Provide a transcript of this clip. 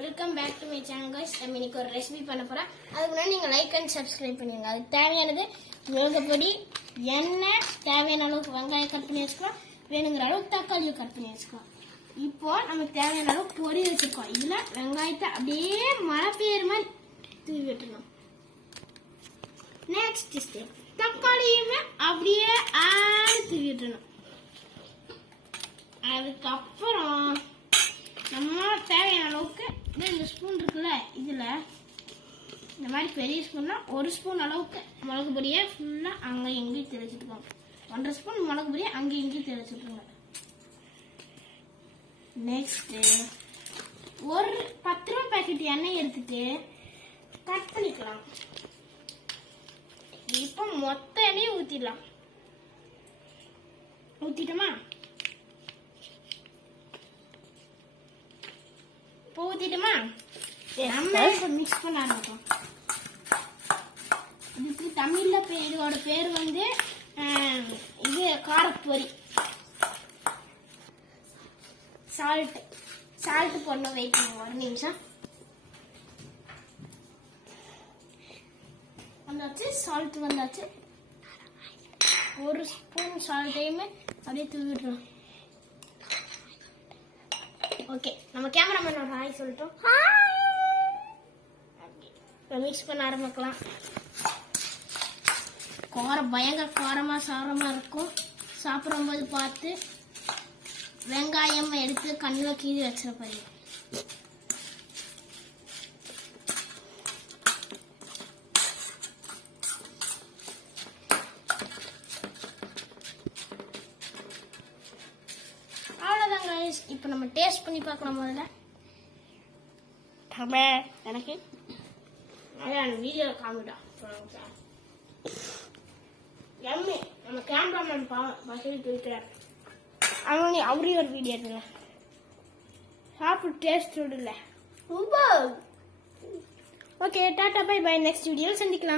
Welcome back to my channel guys. நம்ம இன்னைக்கு ஒரு ரெசிபி பண்ண போறோம். அதுக்கு முன்னாடி நீங்க லைக் அண்ட் சப்ஸ்கிரைப் பண்ணுங்க. அதுக்கு தேவையானது மிளகு பொடி, எண்ணெய், தேவையான அளவுக்கு வெங்காயம் கட் பண்ணி வச்சுக்கலாம், வேணுங்கிற அளவுக்கு தக்காளியை கட் பண்ணி வச்சுக்கலாம். இப்போ நமக்கு தேவையான அளவுக்கு பொடி வச்சிருக்கோம். இதுல வெங்காயத்தை அப்படியே மழை பெய்யுற மாதிரி தூவி விட்டுறணும். நெக்ஸ்ட் ஸ்டெப், தக்காளியுமே அப்படியே தூவி விட்டுறணும். அதுக்கப்புறம் நம்ம தேவையான அளவுக்கு இந்த ஸ்பூன் இருக்குல்ல, இதுல இந்த மாதிரி பெரிய ஸ்பூன்னா ஒரு ஸ்பூன் அளவுக்கு மிளகு பொடியை ஃபுல்லா அங்க எங்கேயும் தெளிச்சுட்டுக்கோங்க. 1.5 ஸ்பூன் மிளகு பொடியை அங்கே இங்கேயும் தெளிச்சுட்டுருங்க. நெக்ஸ்ட் ஒரு 10 ரூபாய் பாக்கெட் எண்ணெய் எடுத்துட்டு கட் பண்ணிக்கலாம். இப்போ மொத்த எண்ணெயும் ஊத்திடலாம். ஊத்திட்டோமா? ஊத்திட்டுமா நம்ம இப்ப மிக்ஸ் பண்ண ஆரம்பிக்கும். இதுக்கு தமிழ்ல இதோட பேர் வந்து இது காரப்பொரி. சால்ட் போடணும். வெயிட் பண்ணுங்க ஒரு நிமிஷம். வந்தாச்சு, சால்ட் வந்தாச்சு. ஒரு ஸ்பூன் சால்ட்டையுமே அப்படியே தூவிடுறோம். ஓகே, நம்ம கேமராமேனோட ஹாய் சொல்லிட்டோம். மிக்ஸ் பண்ண ஆரம்பிக்கலாம். காரம் பயங்கர காரமா சாரமா இருக்கும். சாப்பிடும்போது பார்த்து வெங்காயம் எடுத்து கண்ணில் கீழே வச்சிட பாருங்க. இப்போ நம்ம டேஸ்ட் பண்ணி பார்க்கலாம். முதல்ல எனக்கு வீடியோல காமிட்டா எம்மி. நம்ம கேமராமேன் பார்த்து அவரே ஒரு வீடியோ எடுங்க. சாப்பிட்டு டேஸ்ட் விடல. ஓகே, டாடா பை பை. நெக்ஸ்ட் வீடியோவில் சந்திக்கலாம்.